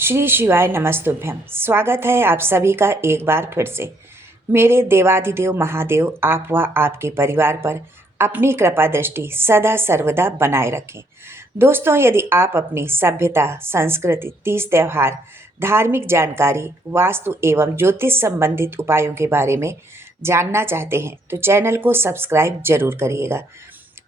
श्री शिवाय नमस्तुभ्यम। स्वागत है आप सभी का एक बार फिर से। मेरे देवाधिदेव महादेव आप व आपके परिवार पर अपनी कृपा दृष्टि सदा सर्वदा बनाए रखें। दोस्तों, यदि आप अपनी सभ्यता, संस्कृति, तीज त्योहार, धार्मिक जानकारी, वास्तु एवं ज्योतिष संबंधित उपायों के बारे में जानना चाहते हैं तो चैनल को सब्सक्राइब जरूर करिएगा।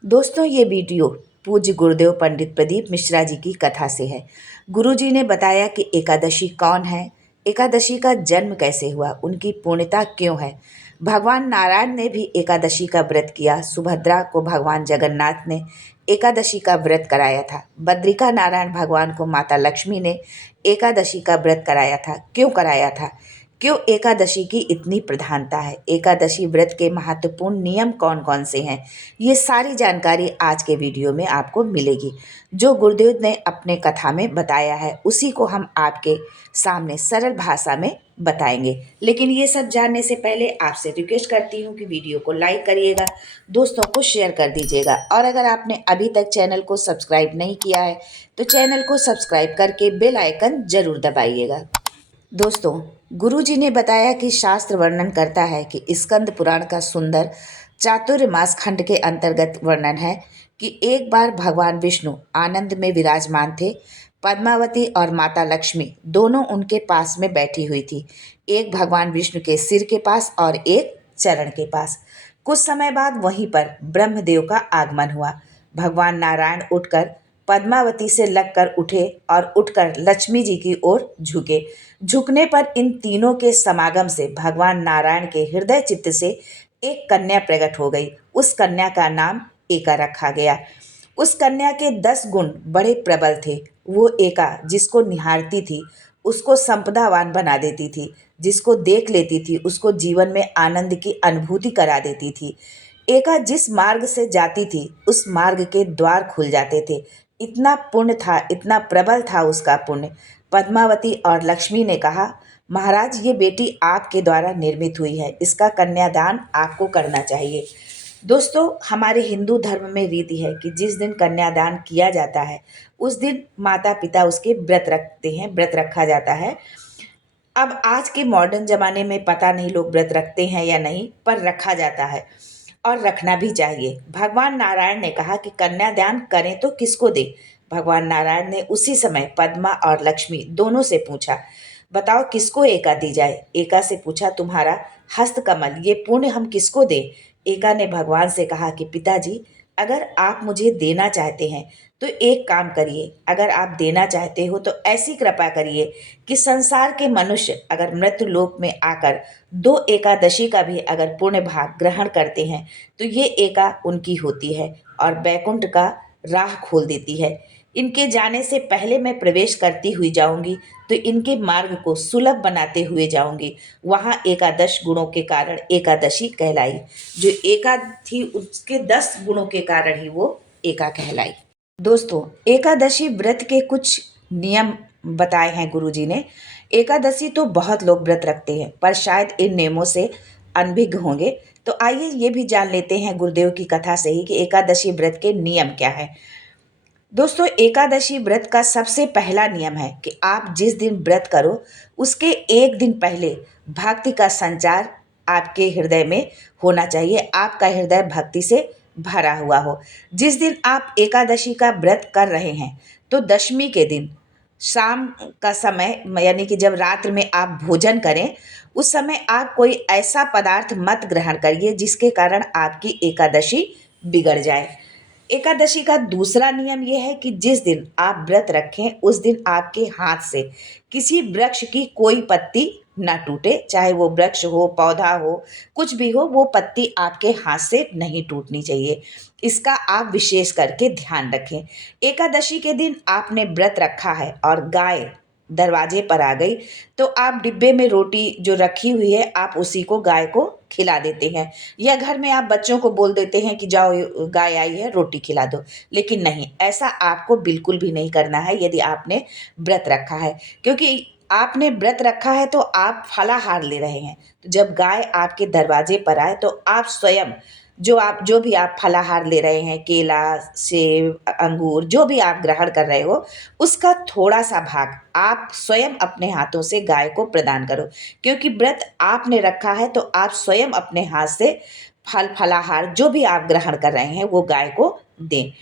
दोस्तों, ये वीडियो पूज्य गुरुदेव पंडित प्रदीप मिश्रा जी की कथा से है। गुरु जी ने बताया कि एकादशी कौन है, एकादशी का जन्म कैसे हुआ, उनकी पूर्णता क्यों है। भगवान नारायण ने भी एकादशी का व्रत किया। सुभद्रा को भगवान जगन्नाथ ने एकादशी का व्रत कराया था। बद्रिका नारायण भगवान को माता लक्ष्मी ने एकादशी का व्रत कराया था। क्यों कराया था? क्यों एकादशी की इतनी प्रधानता है? एकादशी व्रत के महत्वपूर्ण नियम कौन कौन से हैं? ये सारी जानकारी आज के वीडियो में आपको मिलेगी। जो गुरुदेव ने अपने कथा में बताया है उसी को हम आपके सामने सरल भाषा में बताएंगे। लेकिन ये सब जानने से पहले आपसे रिक्वेस्ट करती हूँ कि वीडियो को लाइक करिएगा, दोस्तों को शेयर कर दीजिएगा, और अगर आपने अभी तक चैनल को सब्सक्राइब नहीं किया है तो चैनल को सब्सक्राइब करके बेल आइकन जरूर दबाइएगा। दोस्तों, गुरुजी ने बताया कि शास्त्र वर्णन करता है कि स्कंद पुराण का सुंदर चातुर्मास खंड के अंतर्गत वर्णन है कि एक बार भगवान विष्णु आनंद में विराजमान थे। पद्मावती और माता लक्ष्मी दोनों उनके पास में बैठी हुई थी, एक भगवान विष्णु के सिर के पास और एक चरण के पास। कुछ समय बाद वहीं पर ब्रह्मदेव का आगमन हुआ। भगवान नारायण उठकर पद्मावती से लगकर उठे और उठकर लक्ष्मी जी की ओर झुके। झुकने पर इन तीनों के समागम से भगवान नारायण के हृदय चित्त से एक कन्या प्रकट हो गई। उस कन्या का नाम एका रखा गया। उस कन्या के 10 गुण बड़े प्रबल थे। वो एका जिसको निहारती थी उसको संपदावान बना देती थी, जिसको देख लेती थी उसको जीवन में आनंद की अनुभूति करा देती थी। एका जिस मार्ग से जाती थी उस मार्ग के द्वार खुल जाते थे। इतना पुण्य था, इतना प्रबल था उसका पुण्य। पद्मावती और लक्ष्मी ने कहा, महाराज, ये बेटी आपके द्वारा निर्मित हुई है, इसका कन्यादान आपको करना चाहिए। दोस्तों, हमारे हिंदू धर्म में रीति है कि जिस दिन कन्यादान किया जाता है उस दिन माता पिता उसके व्रत रखते हैं, व्रत रखा जाता है। अब आज के मॉडर्न ज़माने में पता नहीं लोग व्रत रखते हैं या नहीं, पर रखा जाता है और रखना भी चाहिए। भगवान नारायण ने कहा कि कन्यादान करें तो किसको दें। भगवान नारायण ने उसी समय पद्मा और लक्ष्मी दोनों से पूछा, बताओ किसको एका दी जाए। एका से पूछा, तुम्हारा हस्तकमल, ये पुण्य हम किसको दें। एका ने भगवान से कहा कि पिताजी, अगर आप मुझे देना चाहते हैं तो एक काम करिए। अगर आप देना चाहते हो तो ऐसी कृपा करिए कि संसार के मनुष्य अगर मृत्यु लोक में आकर 2 एकादशी का भी अगर पुण्य भाग ग्रहण करते हैं तो ये एका उनकी होती है और बैकुंठ का राह खोल देती है। इनके जाने से पहले मैं प्रवेश करती हुई जाऊंगी तो इनके मार्ग को सुलभ बनाते हुए जाऊंगी। वहाँ एकादश गुणों के कारण एकादशी कहलाई। जो एका थी उसके 10 गुणों के कारण ही वो एका कहलाई। दोस्तों, एकादशी व्रत के कुछ नियम बताए हैं गुरुजी ने। एकादशी तो बहुत लोग व्रत रखते हैं पर शायद इन नियमों से अनभिज्ञ होंगे, तो आइए ये भी जान लेते हैं गुरुदेव की कथा से ही कि एकादशी व्रत के नियम क्या है। दोस्तों, एकादशी व्रत का सबसे पहला नियम है कि आप जिस दिन व्रत करो उसके एक दिन पहले भक्ति का संचार आपके हृदय में होना चाहिए। आपका हृदय भक्ति से भरा हुआ हो। जिस दिन आप एकादशी का व्रत कर रहे हैं तो दशमी के दिन शाम का समय, यानी कि जब रात्र में आप भोजन करें, उस समय आप कोई ऐसा पदार्थ मत ग्रहण करिए जिसके कारण आपकी एकादशी बिगड़ जाए। एकादशी का दूसरा नियम यह है कि जिस दिन आप व्रत रखें उस दिन आपके हाथ से किसी वृक्ष की कोई पत्ती ना टूटे, चाहे वो वृक्ष हो, पौधा हो, कुछ भी हो, वो पत्ती आपके हाथ से नहीं टूटनी चाहिए। इसका आप विशेष करके ध्यान रखें। एकादशी के दिन आपने व्रत रखा है और गाय दरवाजे पर आ गई तो आप डिब्बे में रोटी जो रखी हुई है आप उसी को गाय को खिला देते हैं, या घर में आप बच्चों को बोल देते हैं कि जाओ गाय आई है रोटी खिला दो। लेकिन नहीं, ऐसा आपको बिल्कुल भी नहीं करना है यदि आपने व्रत रखा है, क्योंकि आपने व्रत रखा है तो आप फलाहार ले रहे हैं। तो जब गाय आपके दरवाजे पर आए तो आप स्वयं जो भी आप फलाहार ले रहे हैं, केला, सेब, अंगूर, जो भी आप ग्रहण कर रहे हो, उसका थोड़ा सा भाग आप स्वयं अपने हाथों से गाय को प्रदान करो। क्योंकि व्रत आपने रखा है तो आप स्वयं अपने हाथ से फल फलाहार जो भी आप ग्रहण कर रहे हैं वो गाय को दें।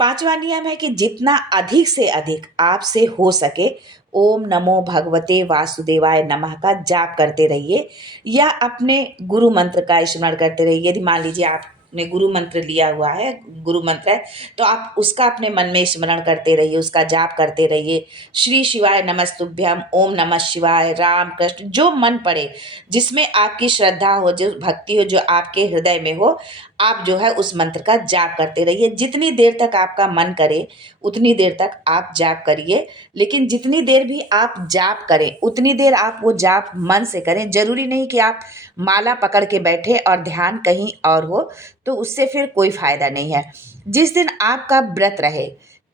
पांचवा नियम है कि जितना अधिक से अधिक आपसे हो सके ओम नमो भगवते वासुदेवाय नमः का जाप करते रहिए, या अपने गुरु मंत्र का स्मरण करते रहिए। यदि मान लीजिए आपने गुरु मंत्र लिया हुआ है, गुरु मंत्र है, तो आप उसका अपने मन में स्मरण करते रहिए, उसका जाप करते रहिए। श्री शिवाय नमस्तुभ्यम, ओम नमः शिवाय, राम कृष्ण, जो मन पड़े, जिसमें आपकी श्रद्धा हो, जो भक्ति हो, जो आपके हृदय में हो, आप जो है उस मंत्र का जाप करते रहिए। जितनी देर तक आपका मन करे उतनी देर तक आप जाप करिए। लेकिन जितनी देर भी आप जाप करें उतनी देर आप वो जाप मन से करें। जरूरी नहीं कि आप माला पकड़ के बैठे और ध्यान कहीं और हो, तो उससे फिर कोई फायदा नहीं है। जिस दिन आपका व्रत रहे,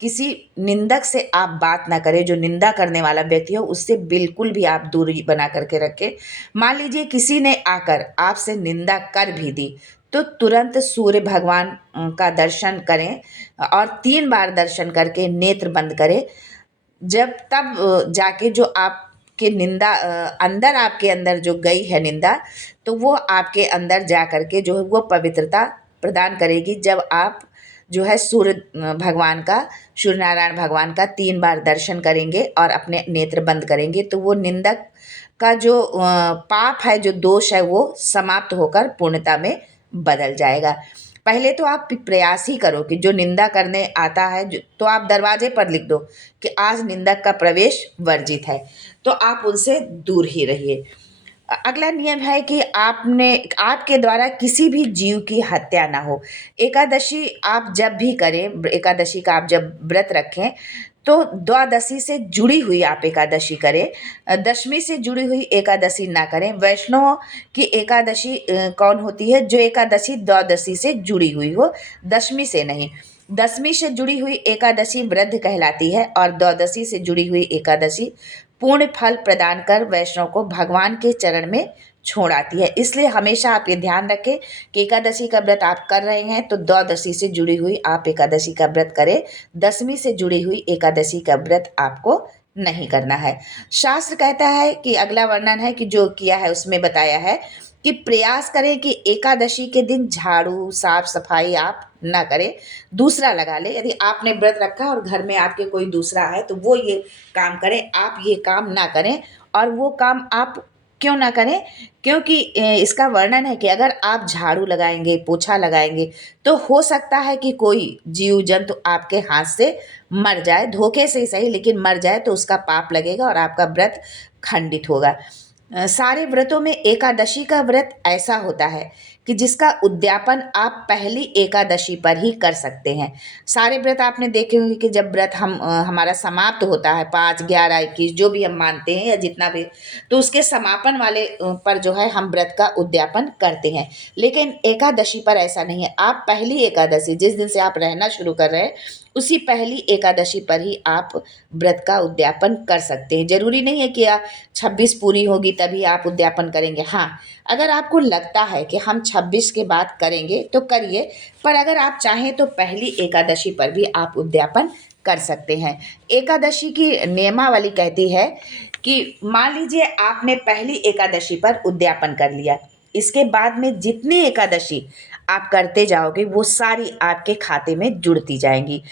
किसी निंदक से आप बात ना करें। जो निंदा करने वाला व्यक्ति हो उससे बिल्कुल भी आप दूरी बना करके रखें। मान लीजिए किसी ने आकर आपसे निंदा कर भी दी, तो तुरंत सूर्य भगवान का दर्शन करें और 3 बार दर्शन करके नेत्र बंद करें। जब तब जाके जो आपके निंदा अंदर, आपके अंदर जो गई है निंदा, तो वो आपके अंदर जा करके जो है वो पवित्रता प्रदान करेगी। जब आप जो है सूर्य भगवान का, सूर्य नारायण भगवान का 3 बार दर्शन करेंगे और अपने नेत्र बंद करेंगे, तो वो निंदक का जो पाप है, जो दोष है, वो समाप्त होकर पूर्णता में बदल जाएगा। पहले तो आप प्रयास ही करो कि जो निंदा करने आता है, तो आप दरवाजे पर लिख दो कि आज निंदक का प्रवेश वर्जित है, तो आप उनसे दूर ही रहिए। अगला नियम है कि आपके द्वारा किसी भी जीव की हत्या ना हो। एकादशी आप जब भी करें, एकादशी का आप जब व्रत रखें, तो द्वादशी से जुड़ी हुई आप एकादशी करें, दशमी से जुड़ी हुई एकादशी ना करें। वैष्णव की एकादशी कौन होती है? जो एकादशी द्वादशी से जुड़ी हुई हो, दशमी से नहीं। दशमी से जुड़ी हुई एकादशी वृद्ध कहलाती है और द्वादशी से जुड़ी हुई एकादशी पूर्ण फल प्रदान कर वैष्णव को भगवान के चरण में छोड़ाती है। इसलिए हमेशा आप ये ध्यान रखें कि एकादशी का व्रत आप कर रहे हैं तो द्वादशी से जुड़ी हुई आप एकादशी का व्रत करें। दशमी से जुड़ी हुई एकादशी का व्रत आपको नहीं करना है। शास्त्र कहता है कि अगला वर्णन है कि जो किया है उसमें बताया है कि प्रयास करें कि एकादशी के दिन झाड़ू साफ सफाई आप ना करें, दूसरा लगा ले। यदि आपने व्रत रखा और घर में आपके कोई दूसरा है तो वो ये काम करे, आप ये काम ना करें। और वो काम आप क्यों ना करें? क्योंकि इसका वर्णन है कि अगर आप झाड़ू लगाएंगे, पोछा लगाएंगे, तो हो सकता है कि कोई जीव जंतु आपके हाथ से मर जाए, धोखे से ही सही, लेकिन मर जाए, तो उसका पाप लगेगा और आपका व्रत खंडित होगा। सारे व्रतों में एकादशी का व्रत ऐसा होता है कि जिसका उद्यापन आप पहली एकादशी पर ही कर सकते हैं। सारे व्रत आपने देखे होंगे कि जब व्रत हमारा समाप्त होता है, 5, 11, 21 जो भी हम मानते हैं या जितना भी, तो उसके समापन वाले पर जो है हम व्रत का उद्यापन करते हैं। लेकिन एकादशी पर ऐसा नहीं है। आप पहली एकादशी, जिस दिन से आप रहना शुरू कर रहे हैं, उसी पहली एकादशी पर ही आप व्रत का उद्यापन कर सकते हैं। जरूरी नहीं है कि 26 पूरी होगी तभी आप उद्यापन करेंगे। हाँ, अगर आपको लगता है कि हम 26 के बाद करेंगे तो करिए, पर अगर आप चाहें तो पहली एकादशी पर भी आप उद्यापन कर सकते हैं। एकादशी की नियमावली कहती है कि मान लीजिए आपने पहली एकादशी पर उद्यापन कर लिया, इसके बाद में जितनी एकादशी आप करते जाओगे वो सारी आपके खाते में जुड़ती जाएंगी।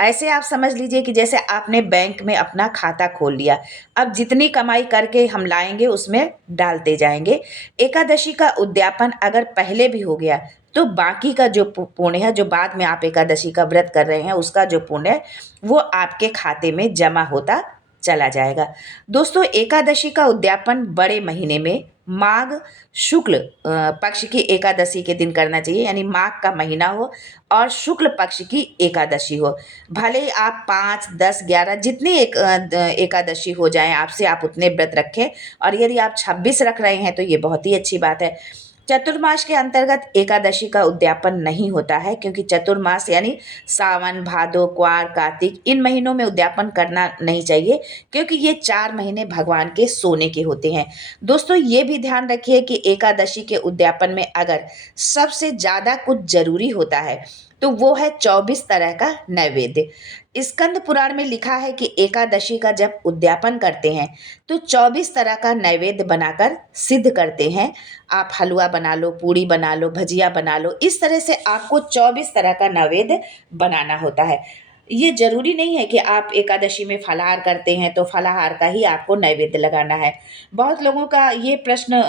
ऐसे आप समझ लीजिए कि जैसे आपने बैंक में अपना खाता खोल लिया, अब जितनी कमाई करके हम लाएंगे उसमें डालते जाएंगे। एकादशी का उद्यापन अगर पहले भी हो गया तो बाकी का जो पुण्य है, जो बाद में आप एकादशी का व्रत कर रहे हैं, उसका जो पुण्य है वो आपके खाते में जमा होता चला जाएगा। दोस्तों, एकादशी का उद्यापन बड़े महीने में माघ शुक्ल पक्ष की एकादशी के दिन करना चाहिए, यानी माघ का महीना हो और शुक्ल पक्ष की एकादशी हो। भले ही आप 5, 10, 11 जितनी एकादशी हो जाए आपसे, आप उतने व्रत रखें। और यदि आप 26 रख रहे हैं तो ये बहुत ही अच्छी बात है। चतुर्मास के अंतर्गत एकादशी का उद्यापन नहीं होता है, क्योंकि चतुर्मास यानी सावन, भादो, क्वार, कार्तिक, इन महीनों में उद्यापन करना नहीं चाहिए, क्योंकि ये 4 महीने भगवान के सोने के होते हैं। दोस्तों ये भी ध्यान रखिए कि एकादशी के उद्यापन में अगर सबसे ज़्यादा कुछ जरूरी होता है तो वो है 24 तरह का नैवेद्य। स्कंद पुराण में लिखा है कि एकादशी का जब उद्यापन करते हैं तो 24 तरह का नैवेद्य बनाकर सिद्ध करते हैं। आप हलवा बना लो, पूड़ी बना लो, भजिया बना लो, इस तरह से आपको 24 तरह का नैवेद्य बनाना होता है। ये जरूरी नहीं है कि आप एकादशी में फलाहार करते हैं तो फलाहार का ही आपको नैवेद्य लगाना है। बहुत लोगों का ये प्रश्न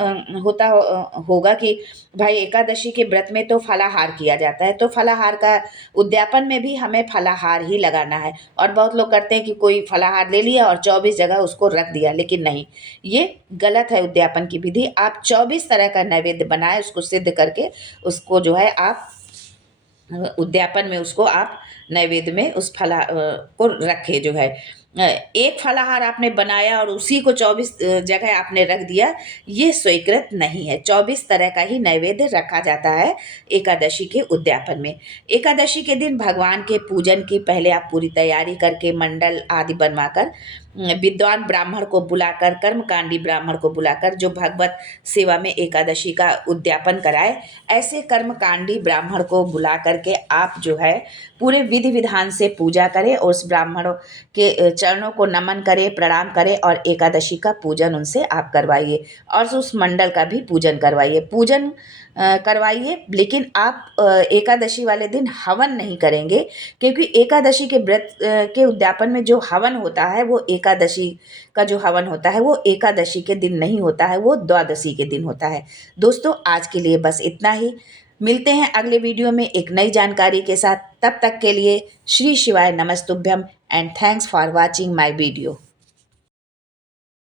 होगा कि भाई एकादशी के व्रत में तो फलाहार किया जाता है, तो फलाहार का उद्यापन में भी हमें फलाहार ही लगाना है। और बहुत लोग करते हैं कि कोई फलाहार ले लिया और 24 जगह उसको रख दिया, लेकिन नहीं, ये गलत है उद्यापन की विधि। आप 24 तरह का नैवेद्य बनाए, उसको सिद्ध करके उसको जो है आप उद्यापन में उसको आप नैवेद्य में उस को रखे जो है। एक फलाहार आपने बनाया और उसी को 24 जगह आपने रख दिया, ये स्वीकृत नहीं है। 24 तरह का ही नैवेद्य रखा जाता है एकादशी के उद्यापन में। एकादशी के दिन भगवान के पूजन की पहले आप पूरी तैयारी करके मंडल आदि बनवाकर विद्वान ब्राह्मण को बुलाकर, कर्मकांडी ब्राह्मण को बुलाकर, जो भगवत सेवा में एकादशी का उद्यापन कराए, ऐसे कर्मकांडी ब्राह्मण को बुला करके आप जो है पूरे विधि विधान से पूजा करें और उस ब्राह्मणों के चरणों को नमन करें, प्रणाम करें और एकादशी का पूजन उनसे आप करवाइए और उस मंडल का भी पूजन करवाइए। पूजन करवाइए, लेकिन आप एकादशी वाले दिन हवन नहीं करेंगे, क्योंकि एकादशी के व्रत के उद्यापन में जो हवन होता है वो एकादशी का जो हवन होता है वो एकादशी के दिन नहीं होता है, वो द्वादशी के दिन होता है। दोस्तों आज के लिए बस इतना ही। मिलते हैं अगले वीडियो में एक नई जानकारी के साथ। तब तक के लिए श्री शिवाय नमस्तुभ्यम and thanks for watching my video.